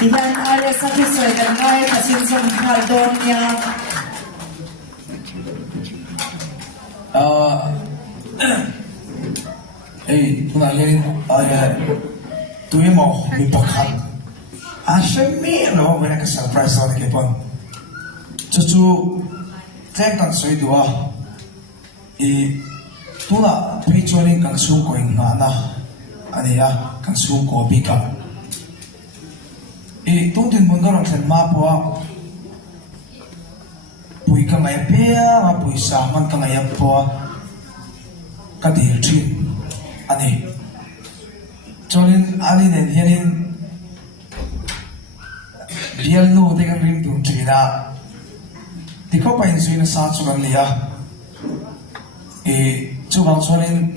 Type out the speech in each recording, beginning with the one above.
Diyan area sa Kisoy, Ganay, Pasinsong Caldonia. Tunahin tuwi mo, may pakhat. Siyempre, may naka-surprise ako na kipon. Chuchu, kaya kang soy dua. Tuna, picturing kang suko yung nga na. Aniya, kang suko, bika. Tung din mo nga ng mapo puy ka ngayapia, nga puy saman ka ngayapo. Kadilchin. Ani. Jolin, ani nen, yanin. Real no, di kang rin doon china. Di ko pa insoy na sa tsugang liya. Tsubang sonin,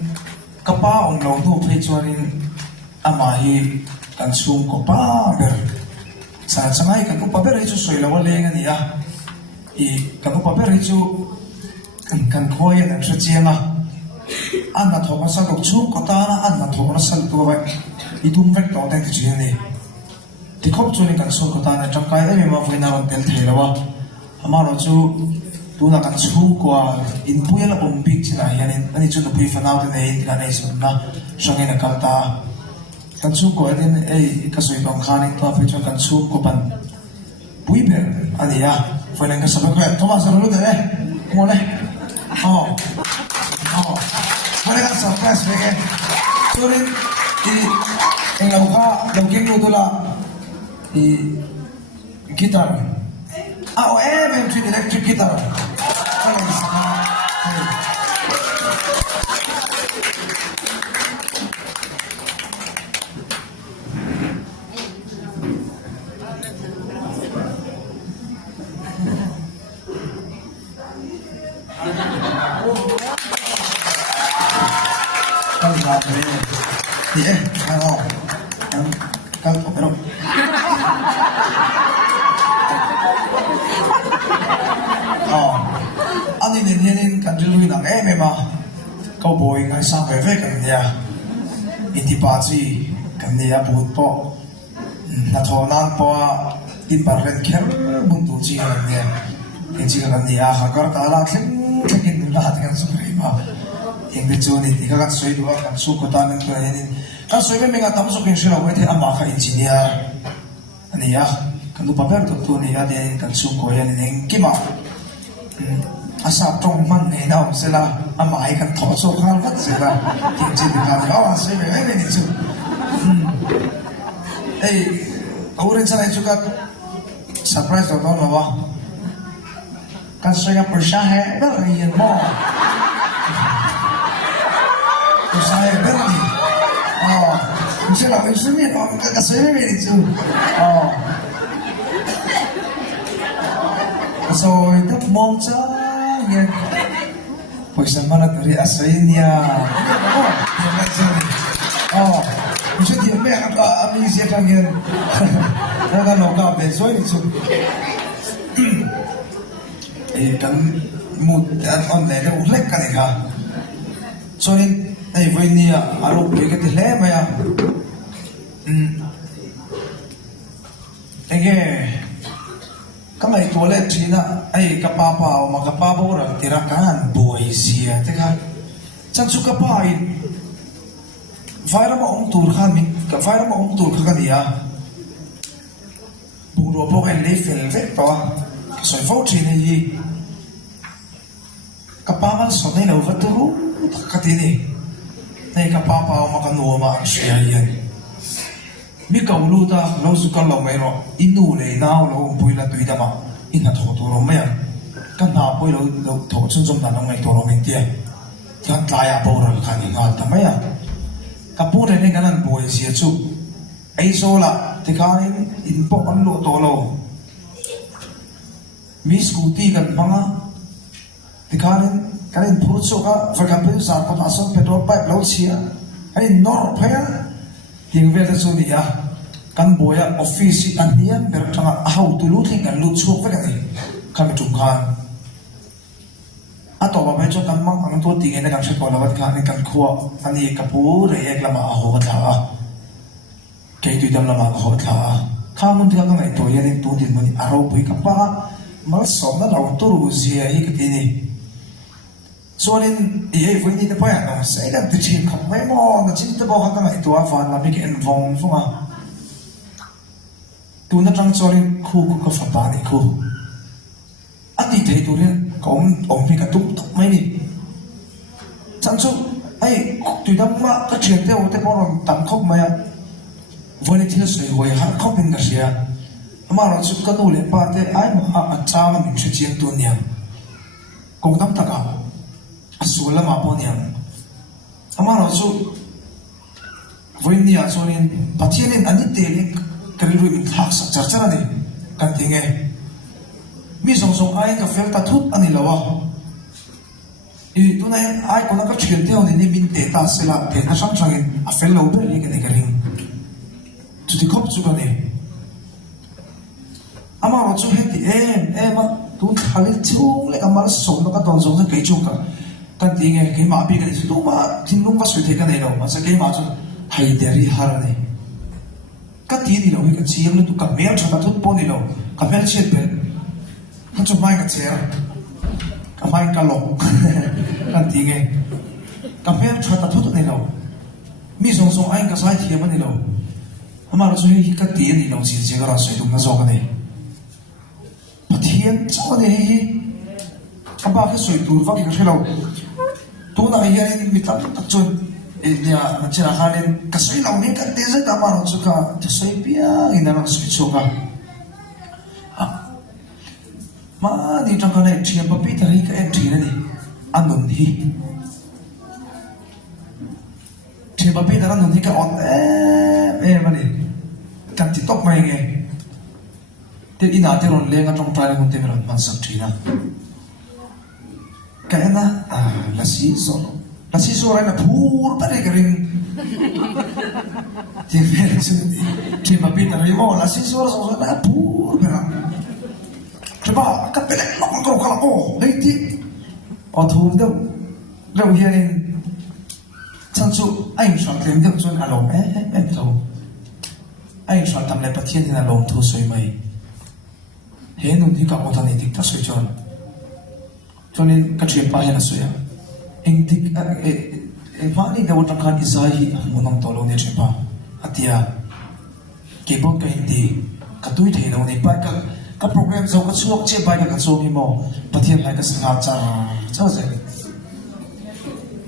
kapaong law no, pwede sonin, amahi, kansung ko pa, ber. Sangat-sangat, kang ko pa, ber, ito soy lawalay nga niya. Kang ko pa, ber, ito, kan kuya, ang siya siya nga. An na thong sa lok chung ko ta na an na thong sa to ba idum rek to ta chi ne ti khop chu ni kan so ko ta na chang kai me ma foi na ron tel the la wa amaro chu tu na kan chung ko in puya la om big chi na ya ne ani chu no pui fa na ne in ka nei so na shang ina ka ta kan chung ko din ka so ibang khanik to fa chu kan chung ko ban pui ber ani ya foi na ka sa ko to ma sa ro de mo ne mereka surprise mereka. Surin yang lakukan mungkin itu lah gitar. Electric guitar. Ani ninin kandiluin ang mema cowboy nga isang bebe kanya hindi pachi kanya buhut po nathonan po timbarlen ker buntu chi kanya hindi kanya hagar kala kin lahat kan suprema hindi chuni tika kan soy dua kan sukutan ng kainin kan soy me nga tamso kin sila wete amaka engineer aniya kan du paper to niya din kan suko yan ning kima asa tong man ne na sila amai kan tho so khal vat sila tin chi ka lawa se me ne ni chu auren sa chu ka surprise to no wa kan so ya persha hai ba yin mo persha hai ba ni bisa la bisa mi no ka se me ni chu so itu mom cha yan. Pues naman at rin asayin niya. Yan lang siya. Bisa dia may amin siya kang yan. Nagano ka, beso yun. So, kan mood at online, ulek ka rin ha. So, voy niya, alo, bigat ilema ya. Kamay toilet sina ay kapapa o makapapa orang tirakan boy siya teka chan suka pai fire mo tur kami ka fire mo tur kaniya buro po kan level ve to so fo sina yi kapapa so nei no vaturu takatini nei kapapa o makanuwa siya yan mi kaulu ta lo su kan lo mai ro inu le na lo pui la tui da ma ina tho to ro mai kan na pui lo tho chun chum da lo mai to ro mai tia kan tla ya bo ro kan ni na ta mai ka pu re ne kan boi sia chu ai so la te ka in po an lo to lo mi scooty kan manga te ka kan phu chu ka fa ka pe sa ko ta so petrol pipe lo sia ai nor phe yang vela chu ni kan boya office an nian ber tanga how to looting and loot chok vela ni kan tum khan ato ba mai cho kan mang ang to ting ena kan se ko lawat khan kan khuwa ani kapur ek lama ho tha ke tu dam lama ho tha kamun tika ka ngai to yanin tu din mani aro bui ka pa mal som na law turu zia hi ka tini zonin ye voi ni te pa ya no sai da ti chin kham mai mo na chin te bo ka ngai to a van la mi ke en vong funga tu na tang zonin khu ku ka fa ba ni khu ati te tu ren kom mi ka tuk tuk mai ni chang chu ai tu dam ma ka chen te o te bo ron tam khop mai a volunteer soi hoi har khopin ga sia amaro chu ka nu le pa te ai ma a chang min chu chiang tu niam kong dam taka asula ma po niam amaro chu voinia chonin pathianin ani te le kari ru min thak sak char char ani kan tinge mi song song ai ka fel ta thut ani lawa i tu nai ai ko na ka chhian te oni ni min te ta sela te na sang sangin a fel lo be ni ka ring tu ti khop chu ka ne ama wa chu heti em ma tu khali chu le amar som no ka ton song sa kai chu ka kan ti nge ke ma bi ka ni tu ma tin lung ka su the ka nei lo ma sa ke ma chu hai de ri har ne ka ti ni lo ka chi yam tu ka mer cha tu po ni lo ka mer che pe kan chu mai ka che ka mai ka lo kan ti nge ka mer cha ta tu nei lo mi song song ai ka sai thi ma ni lo amaro chu hi ka ti ni lo chi che ga ra soi dum na zo ka nei pathian chaw ne hi aba ka soi tur va ki ka shelo tu na hi ni mi ta chun e nya na chira hanen ka soi lo ni ka te za ta amaro chu ka te soi pia ina na soi chu ka ma ni tang ka nei thiam pa pi ta hi ka em thi na ni anun hi thiam pa pi ta anun hi ka on ma ni kan ti top mai nge te ina te ron le nga tong trai ngun te ron man sak thina ka na la si so ra na phur pa le garing ti ver su ti ma pi ta ri mo la si so ra so na phur pa ba ka pe le lo ko ka ko dei ti o thu do lo hian chan chu ai shang tlem de chun alom em tho ai shang tam le pathian in alom thu soi mai he nu ni ka ota ni dik ta soi chon chonin ka thim pa hian soya eng dik e va ni da wata kan izai monam to lo ni chepa atia ke bo ka indi ka tui the lo ni pa ka program zo ka chuak che ba ka zo mi mo pathian lai ka sa cha cha ze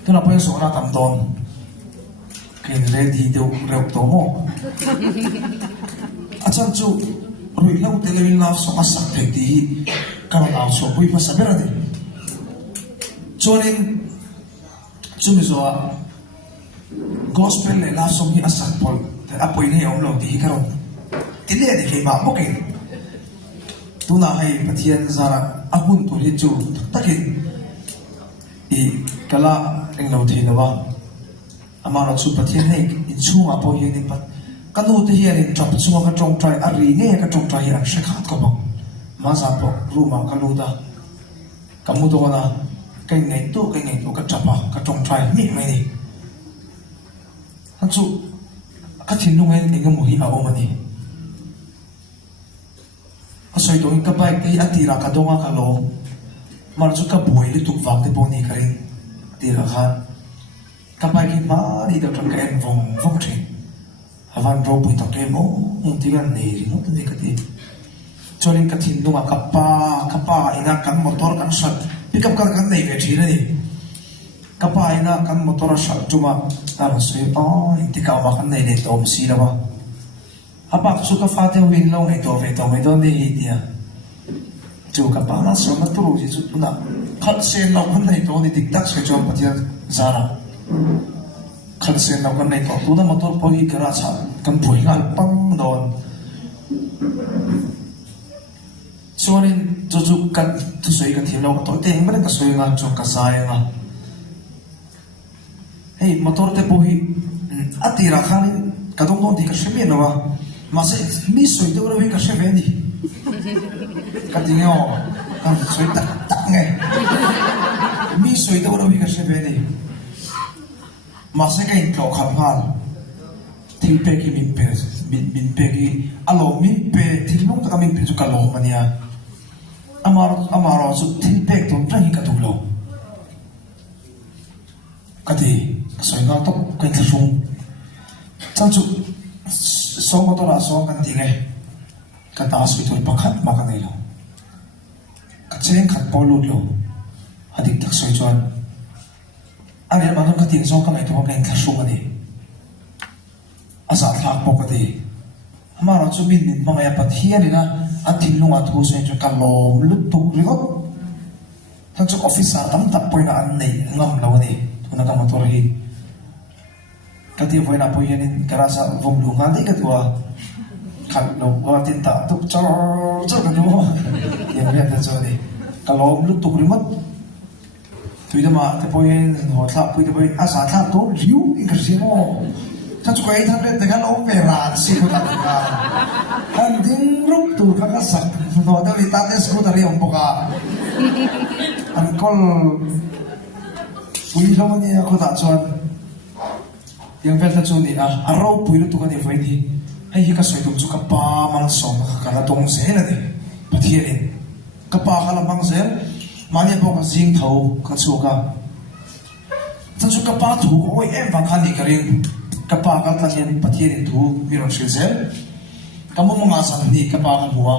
tu na pa so na tam don ken le di de re to mo acham chu rui lau te le love so asak the ti ka na so hui pa sabera de chonin chumi zo gospel le love song hi asak pol te apoi ne om lo ti ka ron ti le de ke ma mo ke tu na hai pathian zara ahun tu hi chu takin i kala eng lo thi na wa amaro chu pathian nei in chu a po hi ni pat kanu te hi ani trap chu ka tong trai ari nge ka tong trai an shakhat ko ba ma za po ruma kalu da kamu do na kai ngai tu ka trapa ka tong trai ni mai ni han chu ka thin nu ngai engam hi a o mani asoi to ka bai kai atira ka donga ka lo mar chu ka boi li tuk wak te po ni karin tira khan ka bai ki ma ni da tang ka en vong thin avan ro pui ta ke mo un tigan nei ri no te ka ti chorin ka thin dunga ka pa ina kan motor kan sat pick up kan nei ve thina ni ka pa ina kan motor sat tuma ta sui ti ka ma kan nei le tom si la wa apa su ka fa te win lo e to ve to me do ni dia chu ka pa na so na tu ji chu na khat se lo kan nei to ni dik tak se chom patia zara khat se lo kan nei to tu na motor po hi kara cha kan pui ngal pang don chorin chu kan tu soi kan thim lo to te eng ban ka soi ngal chu ka sai nga hey motor te po hi atira khan ka dong don di ka sheme no wa ma se mi soi de ro hi ka sheme ni ka tingo kan soi tak nge mi soi de ro hi ka sheme ni ma se ka in tlo kham hal thil pe ki min pe ki alo min pe thil long ta min pe chu ka lo mania amaro chu thil pe ton ra hi ka tu lo kati soi na to kan thil sung chan chu so mo to ra so kan ti nge ka ta sui thul pakhat ma ka nei lo ka cheng khat po lut lo adik tak soi chuan anh em ăn cái tiền xong cái này tôi đang thắt xuống cái asa thak po cái mà nó cho mình mang ai bắt hiền đi na anh tin luôn anh thu sen cho cả lom lút tu riot thằng cho officer tắm tập point anh này ngâm lâu đi tôi nói cái motor hi cái tiền point apa hiền cái rasa vùng luôn anh đấy cái tua khăn lâu qua tin ta tu cho cái đó yang lihat tu so đi cả lom lút tu riot tuy là mà cái point họ tháp tuy là point asa tháp tốt riu cái gì màถ้าช่วยทำเรื่องแต่การเอาไปร้านสิคุณตาอันดิ้งรูปตัวข้าศึกโน้ตลิตาเตสกุตารีองปกาอันก็ปุยเราเนี่ยก็ตัดชวนยังเป็นตัดชวนนี่เราปุยเราตัวกันที่ไฟนี่ให้ฮิกัสวยตรงจุกป้ามันส่งกันละตรงเสียเลยดิปะเทียนกับป้ากันละบางเสียมันเนี่ยบอกว่าจิงเท่ากันสุกะถ้าจุกป้าถูกโอ้ยเอ็มบางคันนี่กันเองkapakal tanyan pathirin thu mirong silsel kamu mengasah ni kapakal huwa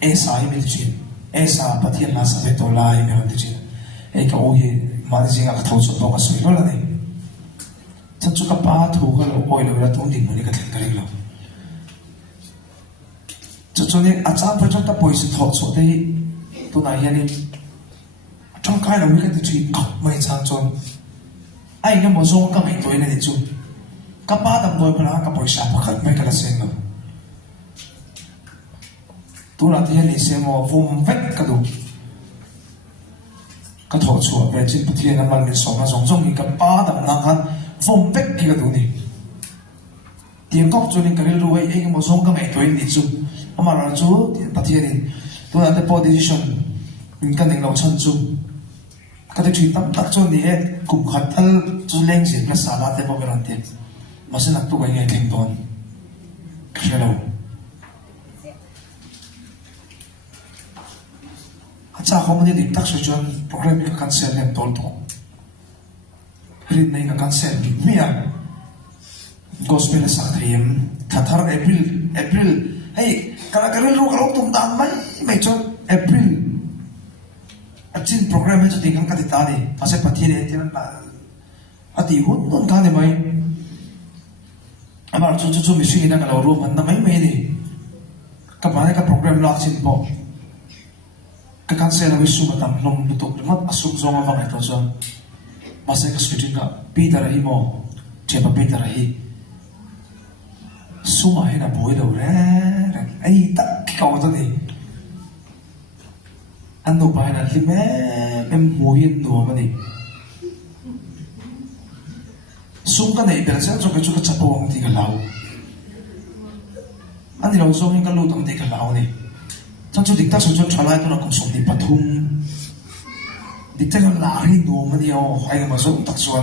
esa hi milchin esa pathian na sa beto lai mirong dijin ka ohi manjinga ka thawso to ka sui wala ni chachu kapa thu ka lo oi lo la tung ding ni ka thlen ka ring lo chachu ni acha project ta poisi thawso te tu na yani trong kai lo mi ka ti ka mai chan chon ai na mo zong ka mai toy na ni chu kapag ang doon pala kapoy siya pakat may kalasin no tulad yan isip mo vumvet ka doon katotso apretsin pati yan naman min song na zong kapag ang nanghan vumvet ka doon eh tiyang kop chun yung karil ruway ay mo zong kamay ito yun dito amara chu pati yan tulad na po decision yung kaning lau chan chu katik tam tak chun ni kung khatal chu leng sin na salat ay pamirante masih nak tu kau ingat kengton, kerana acha kau mesti ditak sejuan program ini cancel yang tol tu, hari ini cancel ni ya, gospel sakrim, Qatar April, hey kalau lu kalau tu tak mai macam April, acin program itu tinggal kat tadi, pasal pati dia tiada ati hun kan dia mai. Amar cucu misi ina kalau rumah nama ini ni, kapan ka program laksin po, kacancel habis semua tam long tutup lemat asuk zona apa itu so, masa kesulitan ka pi tarahi mo, cepa pi tarahi, semua hina boleh dah orang, ay tak kau tu ni, anu pahen nanti muhin dua mana ni. Sungkan na iberasa so kacu kacapawang di kalaw. Ani raw so yung kalutang di kalaw ni. Sancho dikta so chalay to na kung sum di patum. Dikta ng lari no man yaw ay masong taksuan.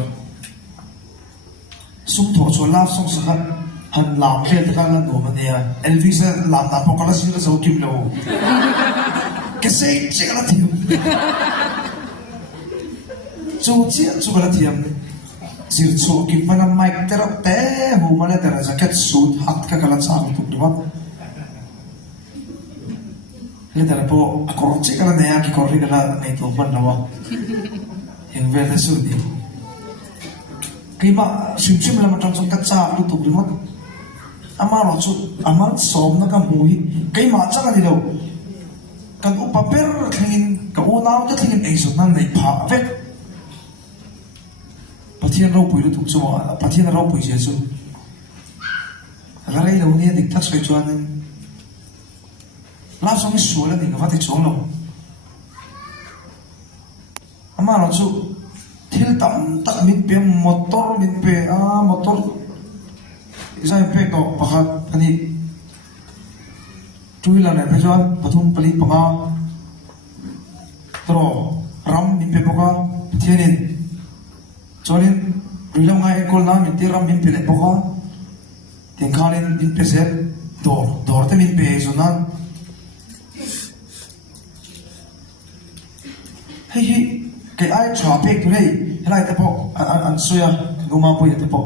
Sum to so laf song sa han lam ke ta kan no man ya. Elvis lam na po kala sila sa ukim lo. Kasi chekala tiyo. So kala tiyo. Sirso gimana mic terap teh humana tera jaket suit hat ka kalat sa aku tu le tera po akorche kala naya ki korri kala nai to ban nawa yang vela sudi kima sim la matang song katsa lu tu rimat amaro chu amar som na ka muhi kima cha ka dido kan upaper thingin ka unaw ta thingin exo nan nei pha vet Patian rau pui tu semua, patian rau pui jesu. Agar ai lau ni diktat saya cuan, langsung ni suara ni ngafati colo. Ama langsung til tam tak min pe motor isai pe ko pakat ani tuilan na pe cuan patum pali panga tro ram min pe poka patianin Soalnya bilang ngai ekol na minti ram min pile poka tiếng khanin in pese dor te min pe zo nan hey cái ai chua pe tu nei helai te po an suya guma po te po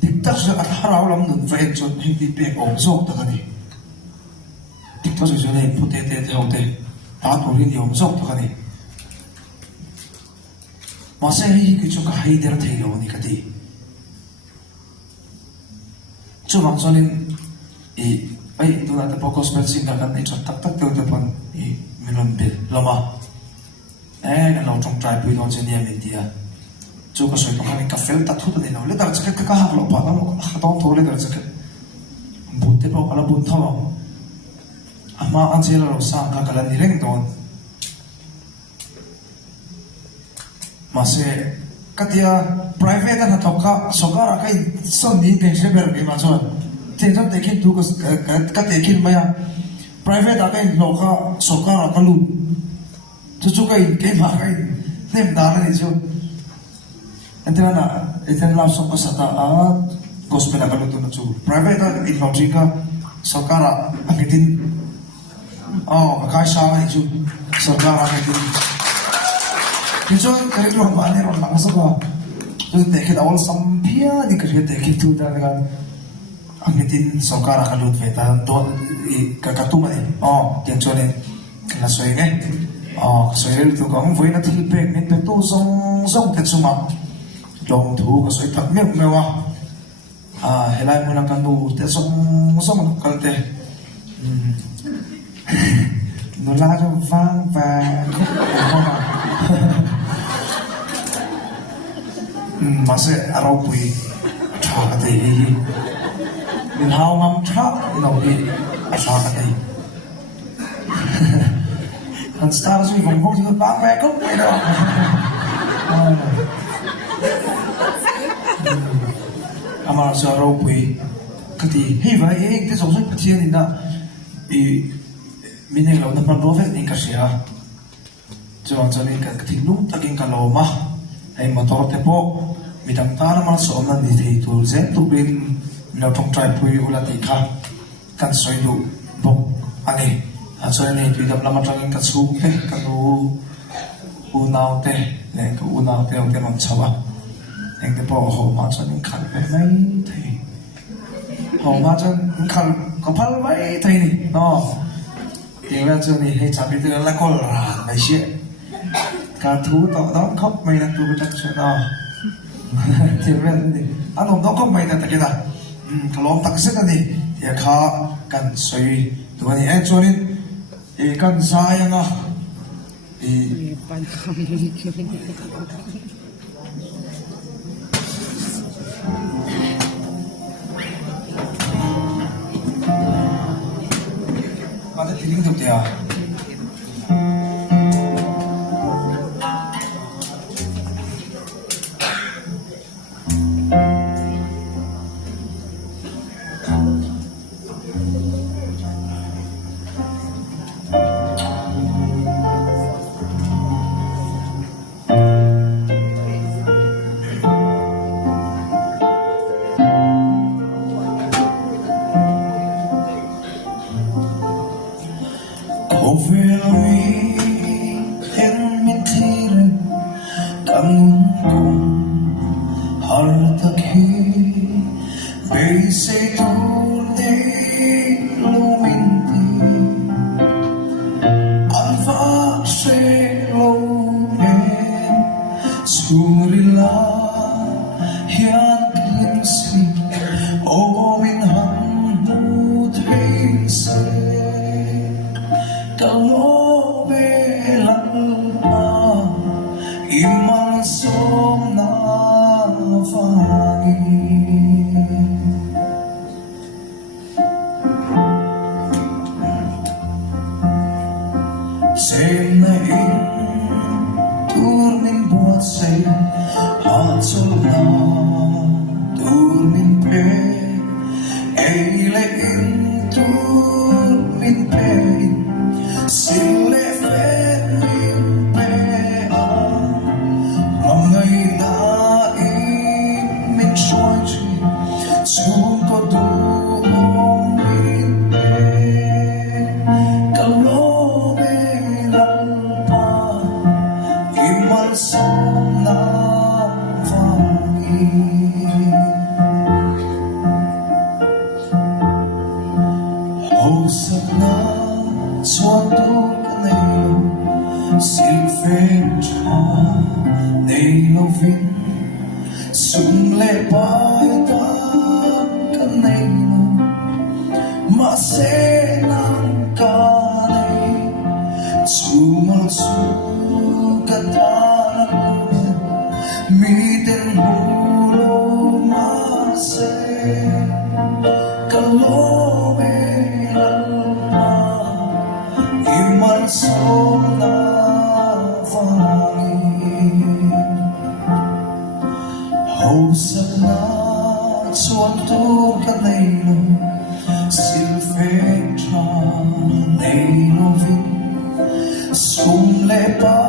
tiktak sa at haraw lam nun fa ekson hindi pe om zok ta kani tiktak sa nei putte te hote ta to rin om zok ta kani mase hi ki chu ka haider thei lo ni kati chu mang sonin ai tu na te po gospel sing kan ni chot tak tak te pon milon bil lama cái nào trong trái bưởi non trên nhà mình thì chú có sợi tóc này cà phê ta thu được nào lấy đặt cái hạt lộc vào nó hạt tông thôi lấy đặt cái bún thế bao cả là bún thau mà anh chị là sang cả là đi lên đón mà sẽ cái tia private là thọc cả số cả cái số đi cái sẽ bền cái mà thôi thế cho để khi tu cái để khi mà private là cái lộc cả số cả là cái lụt chú cái mà cái nem đá này chứ anh thấy là anh thấy làm xong cái sát gospel là cái lúc đó chú private là in lòng gì cả sau cả là anh cái tin cái sao này chú sau cả là cái tin thì chú cái lúc mà anh em làm sao cả chú để cái đầu sắm bia đi cái để cái tu ra cái anh cái tin sau cả là cái lúc về ta đó cái tu này tiếng cho nên là xoay nghe xoay lên tụi con với nó thì bền nên tụi tôi rong thật suma lòng thú có xoay thật miệng mèo hay lại muốn làm cái nụ thế rong nó cái thế nó la cho vang và không mà sẽ rau bùi trả cái gì mình hao ngắm trả nó đi trả cái gì còn star suy vòng vòng thì con bán vé cũng vậy đâu ama sa rau bùi cái gì hi vậy cái giống cái chuyện này đó thì mình lâu năm lâu phết nên cái gì à cho nên cái thing nung ta kinh cái lâu mà hay mà to thế bộ mình đang ta mà số mà đi thì tu dễ tu bên lâu trong trái bùi ula thì khác kan soi du bông anh cho nên tùy tập làm trong cái số cái u nào thế nên cái u nào thế ông cái món cháo nên cái bộ hồ mà cho nên khăn cái mấy thì hồ mà cho nên khăn có phải mấy thì nè nó thì bây giờ này hay chả biết là con là mấy chuyện cả thú tỏ đó khóc mày là tôi chắc sẽ đó thì bây giờ này anh ông đó khóc mày là cái nào cái lom tắc xích này thì khá cần suy tụi anh em cho nên ikan sayang ada tiling tu dia xuống có đôi Hausap na suatu kanayo Silfetra Nailovin Sumlepay ta kanayo Masenang kanay Sumalsukat anak mo Miten hulo masay Kalome lalpa Iman na fangin Hausap na suatu kanayo Silfetra Nailovin Sumlepa